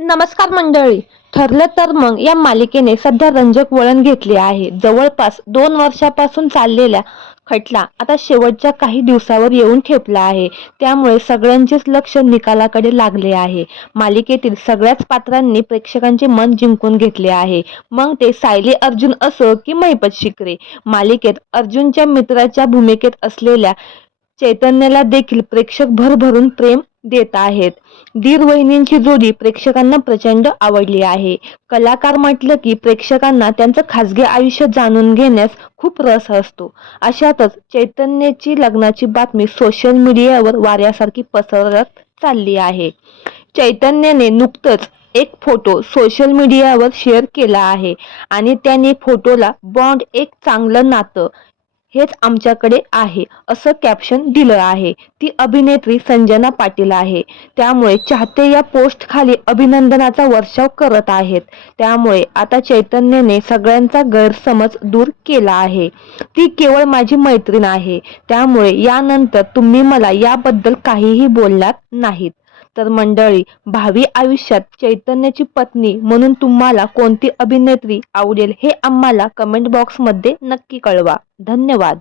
नमस्कार मंडळी. ठरलं तर मग या मालिकेने सध्या रंजक वळण घेतले आहे. जवळपास 2 वर्षापासून चाललेला खटला आता शेवटच्या काही दिवसावर येऊन ठेपला आहे. त्यामुळे सगळ्यांचेच लक्ष निकालाकडे लागले आहे. मालिकेतील सगळ्याच पात्रांनी प्रेक्षकांचे मन जिंकून घेतले आहे. मग ते सायली अर्जुन असो की महिपत शिकरे. मालिकेत अर्जुनच्या मित्राच्या भूमिकेत असलेल्या चैतन्याला देखील प्रेक्षक भरभरून प्रेम देत आहेत. दीर वहिनींची जोडी प्रेक्षकांना प्रचंड आवडली आहे. कलाकार म्हटलं की प्रेक्षकांना त्यांचं खासगी आयुष्य जाणून घेण्यास खूप रस असतो. अशातच चैतन्याची लग्नाची बातमी सोशल मीडियावर वाऱ्यासारखी पसरत चालली आहे. चैतन्याने नुकतंच एक फोटो सोशल मीडियावर शेअर केला आहे आणि त्याने फोटोला बॉन्ड एक चांगलं नातं हेच आमच्याकडे आहे असं कॅप्शन दिलं आहे. ती अभिनेत्री संजना पाटील आहे. त्यामुळे चाहते या पोस्ट खाली अभिनंदनाचा वर्षाव करत आहेत. त्यामुळे आता चैतन्याने सगळ्यांचा गैरसमज दूर केला आहे. ती केवळ माझी मैत्रीण आहे. त्यामुळे यानंतर तुम्ही मला याबद्दल काहीही बोलणार नाहीत. तर मंडळी, भावी आयुष्यात चैतन्याची पत्नी म्हणून तुम्हाला कोणती अभिनेत्री आवडेल हे आम्हाला कमेंट बॉक्समध्ये नक्की कळवा. धन्यवाद.